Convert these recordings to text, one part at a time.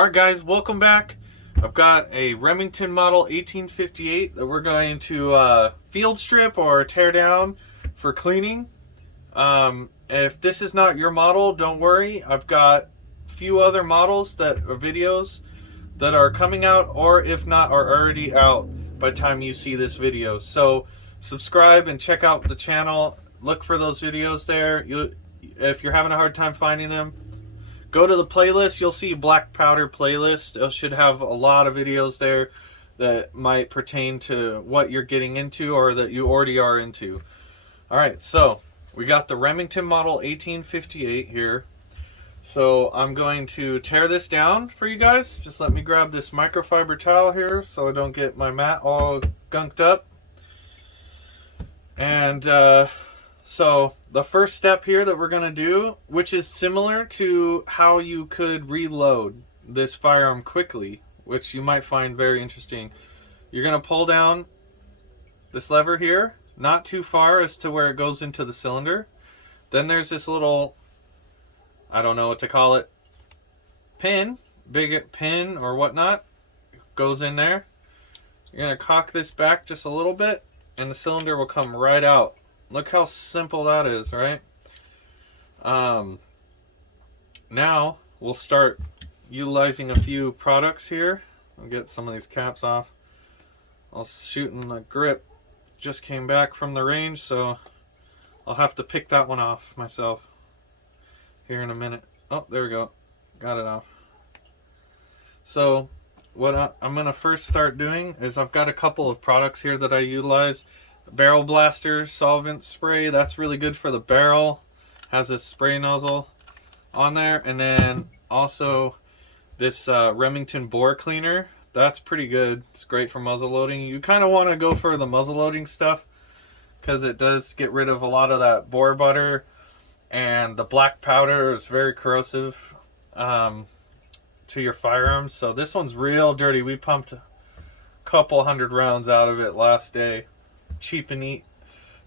Alright guys, welcome back. I've got a Remington Model 1858 that we're going to field strip or tear down for cleaning. If this is not your model, don't worry. I've got a few other models that are videos that are coming out, or if not, are already out by the time you see this video. So subscribe and check out the channel. Look for those videos there. If you're having a hard time finding them, go to the playlist. You'll see Black Powder playlist. It should have a lot of videos there that might pertain to what you're getting into or that you already are into. Alright, so we got the Remington Model 1858 here. So I'm going to tear this down for you guys. Just let me grab this microfiber towel here so I don't get my mat all gunked up. And so the first step here that we're going to do, which is similar to how you could reload this firearm quickly, which you might find very interesting. You're going to pull down this lever here, not too far as to where it goes into the cylinder. Then there's this little, I don't know what to call it, pin, big pin or whatnot, goes in there. You're going to cock this back just a little bit and the cylinder will come right out. Look how simple that is, right? Now we'll start utilizing a few products here. I'll get some of these caps off. I was shooting the grip, just came back from the range, so I'll have to pick that one off myself here in a minute. Oh, there we go. Got it off. So what I'm going to first start doing is I've got a couple of products here that I utilize. Barrel Blaster solvent spray, that's really good for the barrel. Has a spray nozzle on there. And then also this Remington bore cleaner, that's pretty good. It's great for muzzle loading. You kind of want to go for the muzzle loading stuff because it does get rid of a lot of that bore butter, and the black powder is very corrosive to your firearms. So this one's real dirty. We pumped a couple hundred rounds out of it last day. Cheap and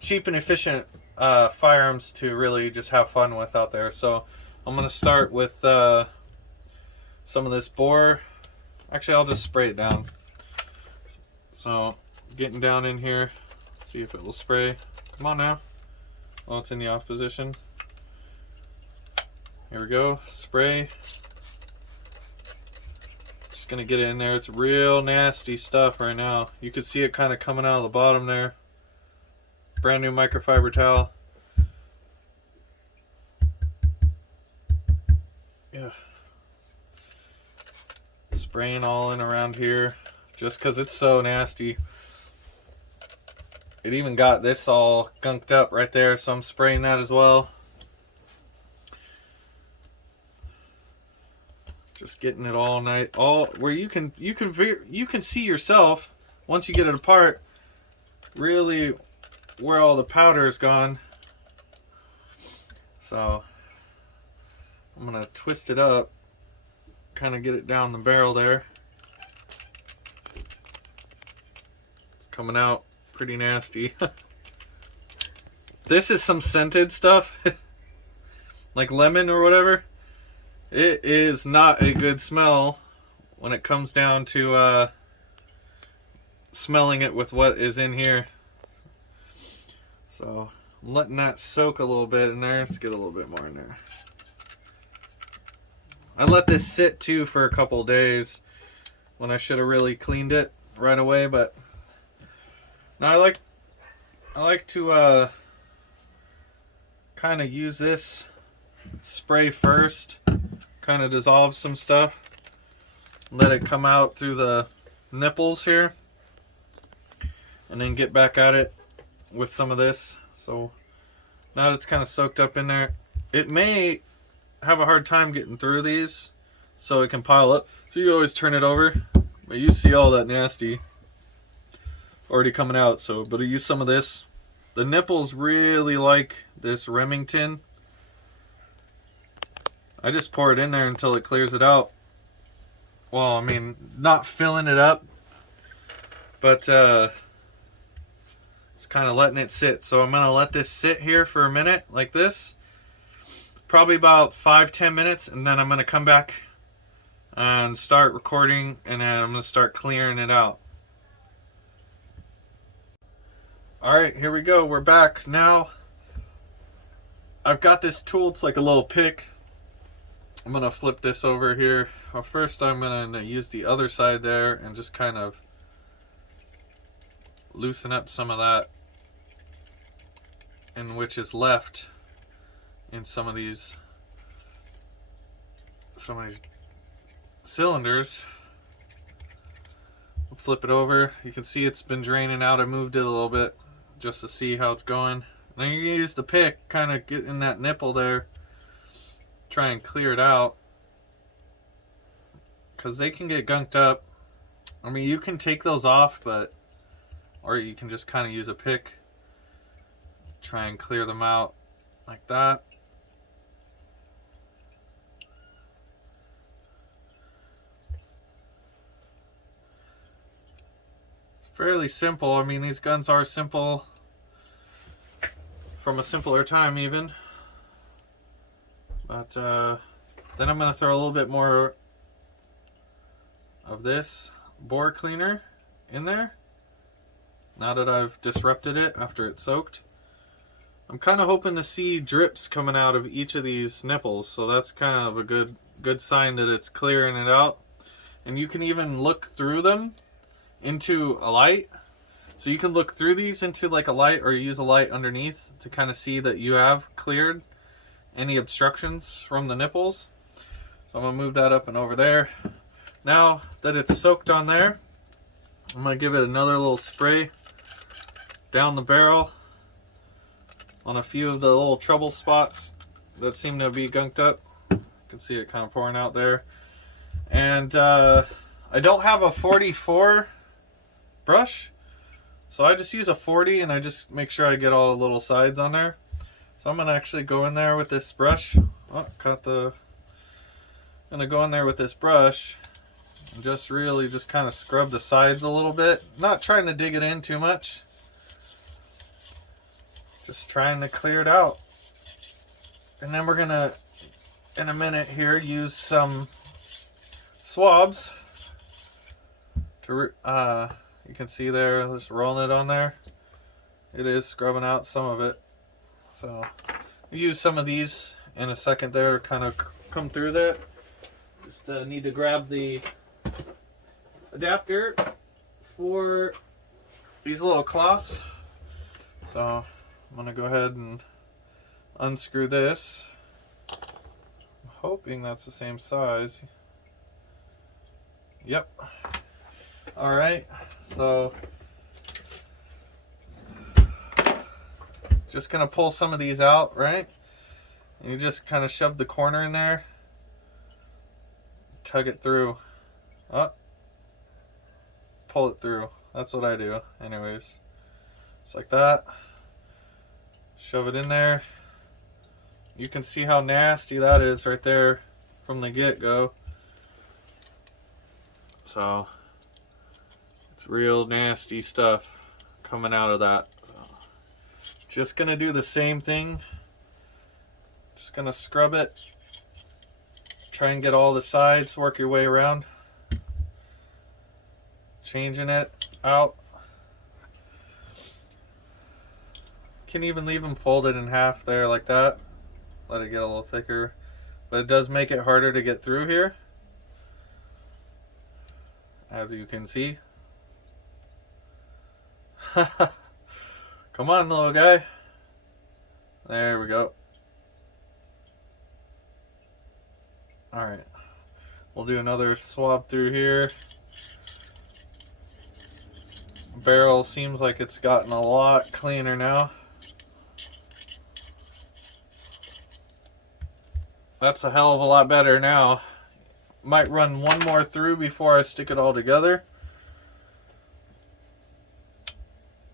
efficient firearms to really just have fun with out there. So I'm going to start with some of this bore. Actually, I'll just spray it down. So getting down in here, see if it will spray. Come on now. Well, it's in the off position. Here we go. Spray. Just going to get it in there. It's real nasty stuff right now. You could see it kind of coming out of the bottom there. Brand new microfiber towel. Yeah. Spraying all in around here just because it's so nasty. It even got this all gunked up right there, so I'm spraying that as well. Just getting it all night, all where you can see yourself once you get it apart, really where all the powder is gone. So I'm gonna twist it up, kind of get it down the barrel there. It's coming out pretty nasty. This is some scented stuff like lemon or whatever. It is not a good smell when it comes down to smelling it with what is in here. So I'm letting that soak a little bit in there. Let's get a little bit more in there. I let this sit too for a couple days when I should have really cleaned it right away, but now I like to kind of use this spray first, kind of dissolve some stuff, let it come out through the nipples here, and then get back at it with some of this. So now that it's kind of soaked up in there, it may have a hard time getting through these, so it can pile up. So you always turn it over, but you see all that nasty already coming out. So but I use some of this. The nipples really like this Remington. I just pour it in there until it clears it out. Well, I mean, not filling it up, but it's kind of letting it sit. So I'm going to let this sit here for a minute like this. Probably about 5-10 minutes, and then I'm going to come back and start recording, and then I'm going to start clearing it out. Alright, here we go. We're back. Now, I've got this tool. It's like a little pick. I'm going to flip this over here. Well, first I'm going to use the other side there and just kind of loosen up some of that, and which is left in some of these cylinders. Flip it over. You can see it's been draining out. I moved it a little bit just to see how it's going. Now you can use the pick, kind of get in that nipple there, try and clear it out, because they can get gunked up. I mean, you can take those off, or you can just kind of use a pick, try and clear them out like that. Fairly simple. I mean, these guns are simple from a simpler time even. But then I'm going to throw a little bit more of this bore cleaner in there, now that I've disrupted it after it's soaked. I'm kind of hoping to see drips coming out of each of these nipples, so that's kind of a good sign that it's clearing it out. And you can even look through them into a light. So you can look through these into like a light, or use a light underneath to kind of see that you have cleared any obstructions from the nipples. So I'm going to move that up and over there. Now that it's soaked on there, I'm going to give it another little spray down the barrel on a few of the little trouble spots that seem to be gunked up. You can see it kind of pouring out there. And I don't have a 44 brush, so I just use a 40, and I just make sure I get all the little sides on there. So I'm going to actually go in there with this brush. I'm going to go in there with this brush and just really just kind of scrub the sides a little bit. Not trying to dig it in too much. Just trying to clear it out. And then we're going to, in a minute here, use some swabs to you can see there, just rolling it on there. It is scrubbing out some of it. So we use some of these in a second there, kind of come through that. Just need to grab the adapter for these little cloths. So I'm going to go ahead and unscrew this. I'm hoping that's the same size. Yep. Alright, so just gonna pull some of these out, right? And you just kind of shove the corner in there, tug it through, pull it through. That's what I do anyways. Just like that. Shove it in there. You can see how nasty that is right there from the get-go. So it's real nasty stuff coming out of that. So, just gonna do the same thing. Just gonna scrub it. Try and get all the sides, work your way around. Changing it out. Can even leave them folded in half there like that. Let it get a little thicker. But it does make it harder to get through here, as you can see. Come on, little guy. There we go. Alright. We'll do another swab through here. Barrel seems like it's gotten a lot cleaner now. That's a hell of a lot better now. Might run one more through before I stick it all together.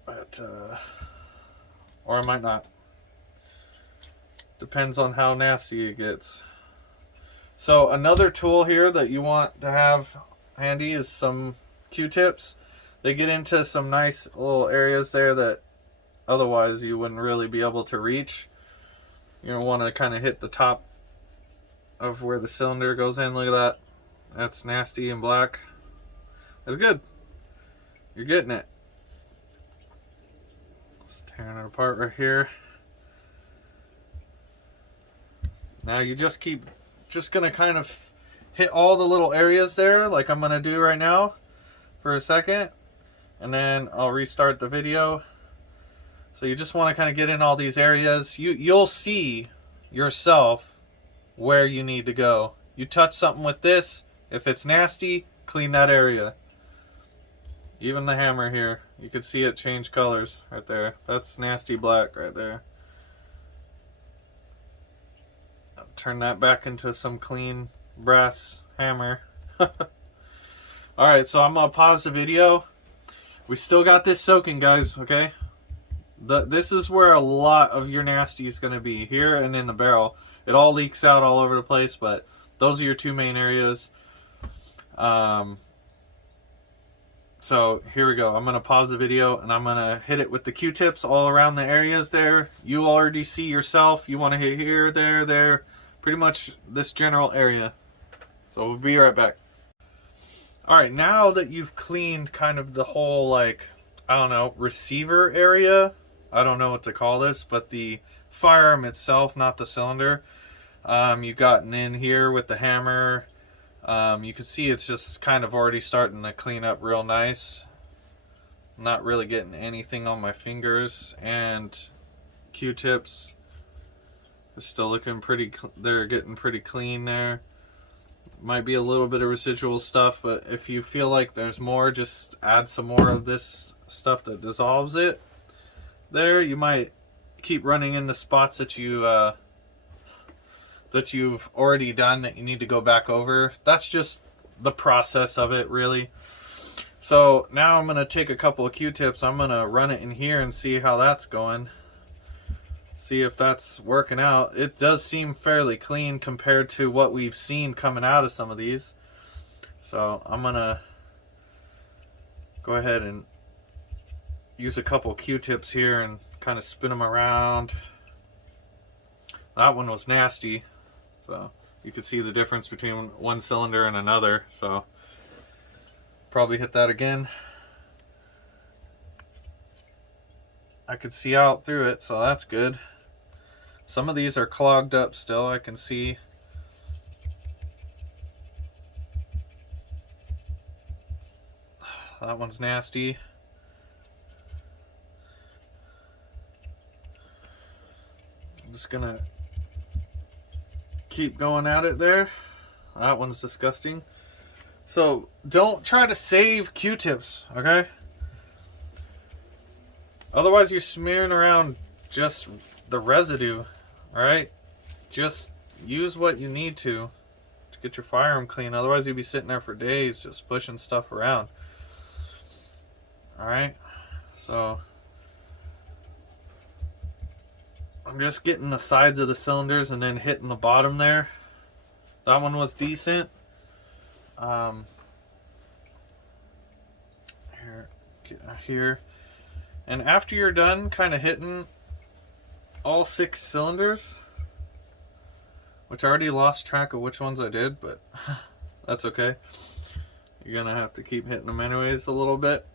But, or I might not. Depends on how nasty it gets. So another tool here that you want to have handy is some Q-tips. They get into some nice little areas there that otherwise you wouldn't really be able to reach. You want to kind of hit the top of where the cylinder goes in. Look at that. That's nasty and black. That's good. You're getting it. Just tearing it apart right here. Now you just gonna kind of hit all the little areas there like I'm gonna do right now for a second, and then I'll restart the video. So you just want to kind of get in all these areas. You'll see yourself where you need to go. You touch something with this, if it's nasty, clean that area. Even the hammer here, you can see it change colors right there. That's nasty black right there. I'll turn that back into some clean brass hammer. Alright, so I'm going to pause the video. We still got this soaking, guys, okay? This is where a lot of your nasty is going to be, here and in the barrel. It all leaks out all over the place, but those are your two main areas. So here we go. I'm going to pause the video and I'm going to hit it with the Q-tips all around the areas there. You already see yourself. You want to hit here, there, pretty much this general area. So we'll be right back. Alright, now that you've cleaned kind of the whole, like, I don't know, receiver area, I don't know what to call this, but the firearm itself, not the cylinder, you've gotten in here with the hammer. You can see it's just kind of already starting to clean up real nice. I'm not really getting anything on my fingers, and Q-tips are still looking pretty, they're getting pretty clean there. Might be a little bit of residual stuff, but if you feel like there's more, just add some more of this stuff that dissolves it. There, you might keep running in the spots that you that you've already done that you need to go back over. That's just the process of it, really. So now I'm going to take a couple of Q-tips. I'm going to run it in here and see how that's going. See if that's working out. It does seem fairly clean compared to what we've seen coming out of some of these. So I'm going to go ahead and use a couple Q-tips here and kind of spin them around. That one was nasty. So you can see the difference between one cylinder and another. So probably hit that again. I could see out through it, so that's good. Some of these are clogged up still, I can see. That one's nasty. I'm just gonna keep going at it there. That one's disgusting. So don't try to save Q-tips, okay? Otherwise you're smearing around just the residue, alright? Just use what you need to get your firearm clean. Otherwise you'll be sitting there for days just pushing stuff around. Alright? So I'm just getting the sides of the cylinders and then hitting the bottom there. That one was decent. Here. And after you're done kind of hitting all 6 cylinders, which I already lost track of which ones I did, but that's okay. You're gonna have to keep hitting them anyways a little bit.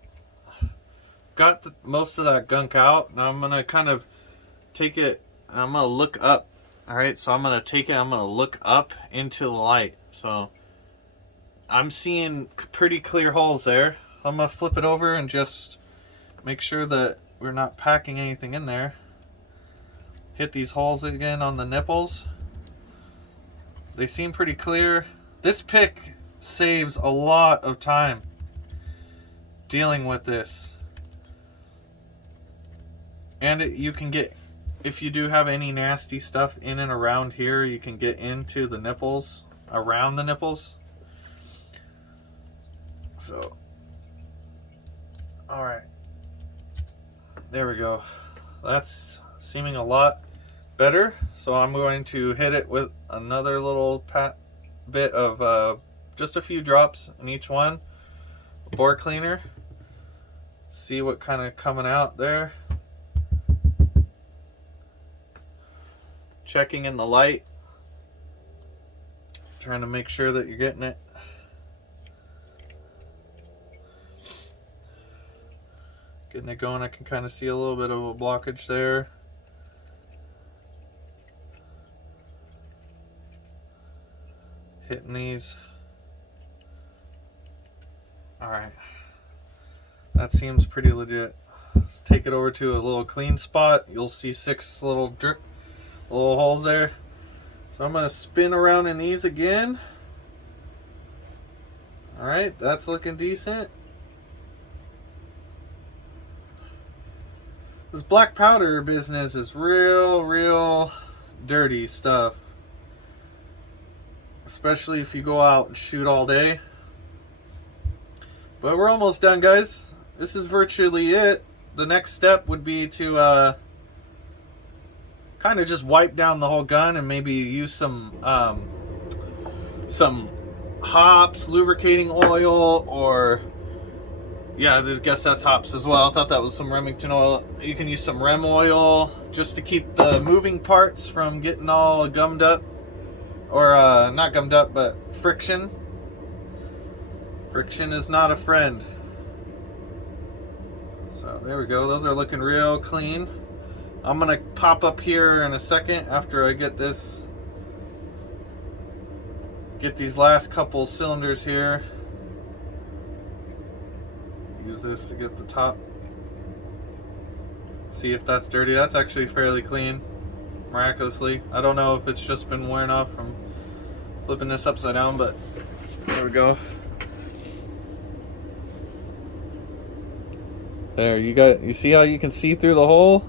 Got most of that gunk out. Now I'm gonna kind of take it and I'm gonna look up. Alright, so I'm gonna take it, I'm gonna look up into the light. So I'm seeing pretty clear holes there. I'm gonna flip it over and just make sure that we're not packing anything in there. Hit these holes again on the nipples. They seem pretty clear. This pick saves a lot of time dealing with this. And you can get, if you do have any nasty stuff in and around here, you can get into the nipples, around the nipples. So, alright. There we go. That's seeming a lot better. So I'm going to hit it with another little bit of just a few drops in each one. Bore cleaner. See what kind of coming out there. Checking in the light. Trying to make sure that you're getting it Getting it going. I can kind of see a little bit of a blockage there. Hitting these. Alright. That seems pretty legit. Let's take it over to a little clean spot. You'll see 6 little holes there. So I'm going to spin around in these again. Alright, that's looking decent. This black powder business is real dirty stuff. Especially if you go out and shoot all day. But we're almost done, guys. This is virtually it. The next step would be to kind of just wipe down the whole gun and maybe use some hops, lubricating oil, or yeah, I guess that's hops as well. I thought that was some Remington oil. You can use some Rem oil just to keep the moving parts from getting all gummed up, or not gummed up, but friction. Friction is not a friend. So there we go. Those are looking real clean. I'm gonna pop up here in a second after I get these last couple cylinders here. Use this to get the top. See if that's dirty. That's actually fairly clean, miraculously. I don't know if it's just been wearing off from flipping this upside down, but there we go. There, you see how you can see through the hole?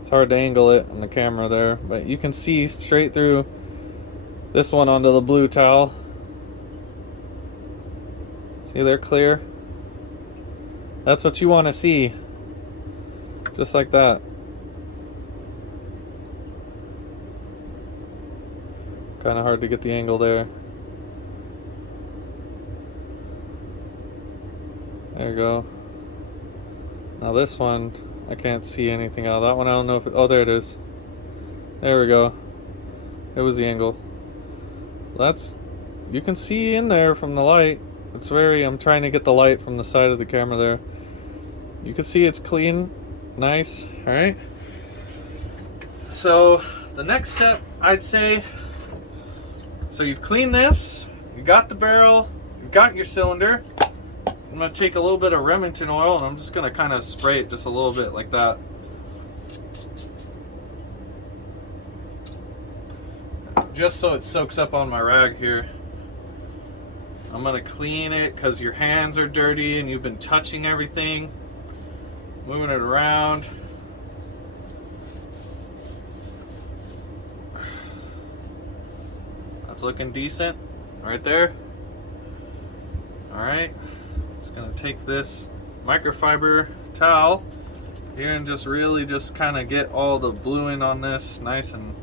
It's hard to angle it on the camera there, but you can see straight through this one onto the blue towel. See, they're clear. That's what you want to see. Just like that. Kind of hard to get the angle there. There you go. Now this one, I can't see anything out of that one. I don't know if oh, there it is. There we go. It was the angle. That's, you can see in there from the light. It's I'm trying to get the light from the side of the camera there. You can see it's clean, nice. All right. So the next step, I'd say, so you've cleaned this, you got the barrel, you got your cylinder. I'm going to take a little bit of Remington oil and I'm just going to kind of spray it just a little bit like that. Just so it soaks up on my rag here. I'm going to clean it because your hands are dirty and you've been touching everything. Moving it around. That's looking decent right there. Alright. Just gonna take this microfiber towel here and just really just kind of get all the bluing on this nice, and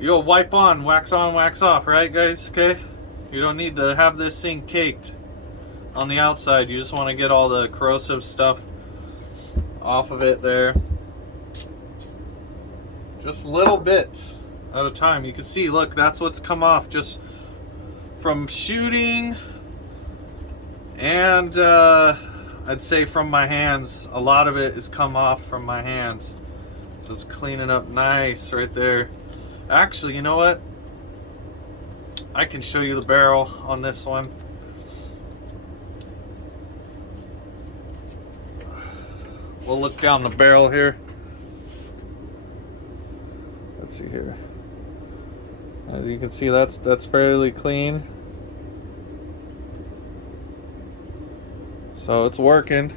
you'll wipe on, wax off, right guys? Okay, you don't need to have this thing caked on the outside. You just want to get all the corrosive stuff off of it there, just little bits at a time. You can see, look, that's what's come off just from shooting. And I'd say from my hands, a lot of it is come off from my hands. So it's cleaning up nice right there. Actually, you know what? I can show you the barrel on this one. We'll look down the barrel here. Let's see here. As you can see, that's fairly clean. So it's working.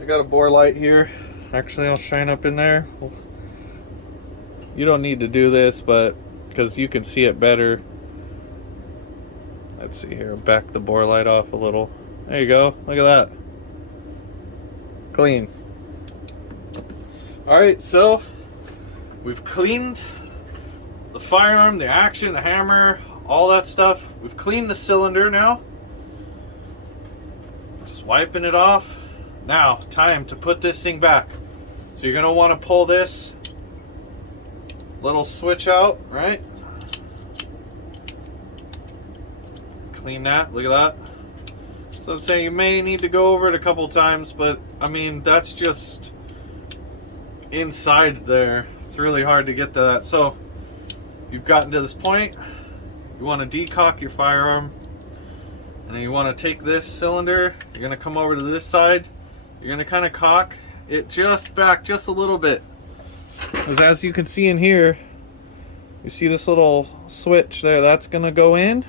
I got a bore light here. Actually, I'll shine up in there. You don't need to do this, but because you can see it better. Let's see here. Back the bore light off a little. There you go. Look at that. Clean. Alright, so we've cleaned the firearm, the action, the hammer, all that stuff. We've cleaned the cylinder now. Just wiping it off. Now, time to put this thing back. So you're going to want to pull this little switch out, right? Clean that. Look at that. So I'm saying you may need to go over it a couple times, but I mean, that's just inside there. It's really hard to get to that. So you've gotten to this point, you want to decock your firearm, and then you want to take this cylinder, you're going to come over to this side, you're going to kind of cock it just back just a little bit. Because as you can see in here, you see this little switch there, that's going to go in,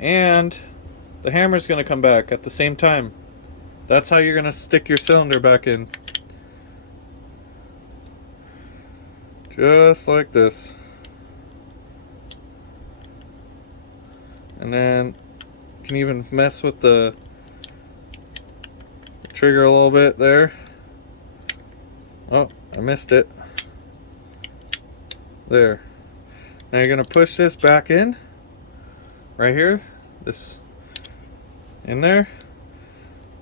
and the hammer's going to come back at the same time. That's how you're going to stick your cylinder back in. Just like this. And then you can even mess with the trigger a little bit there. Oh, I missed it. There. Now you're going to push this back in. Right here. This in there.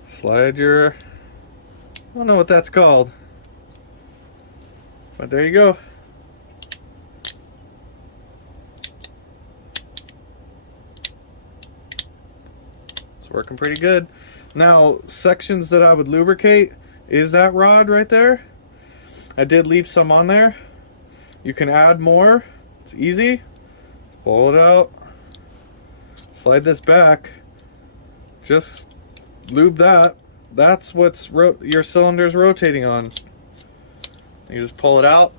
Slide your... I don't know what that's called. But there you go. It's working pretty good. Now, sections that I would lubricate is that rod right there. I did leave some on there. You can add more. It's easy. Let's pull it out. Slide this back. Just lube that. That's what's your cylinder's rotating on. You just pull it out.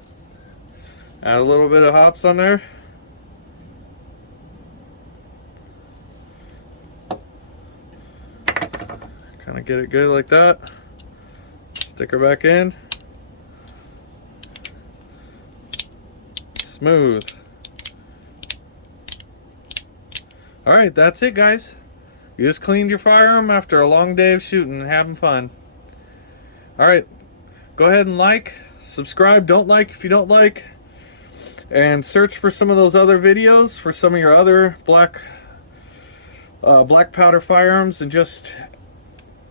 Add a little bit of hops on there. Kind of get it good like that. Stick her back in. Smooth. Alright, that's it, guys. You just cleaned your firearm after a long day of shooting and having fun. Alright, go ahead and like, subscribe, don't like if you don't like, and search for some of those other videos for some of your other black powder firearms, and just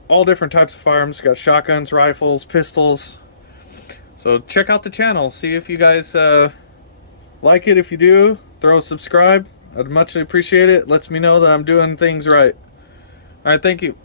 all different types of firearms. Got shotguns, rifles, pistols. So check out the channel, see if you guys like it. If you do, throw a subscribe. I'd much appreciate it. Lets me know that I'm doing things right. Alright, thank you.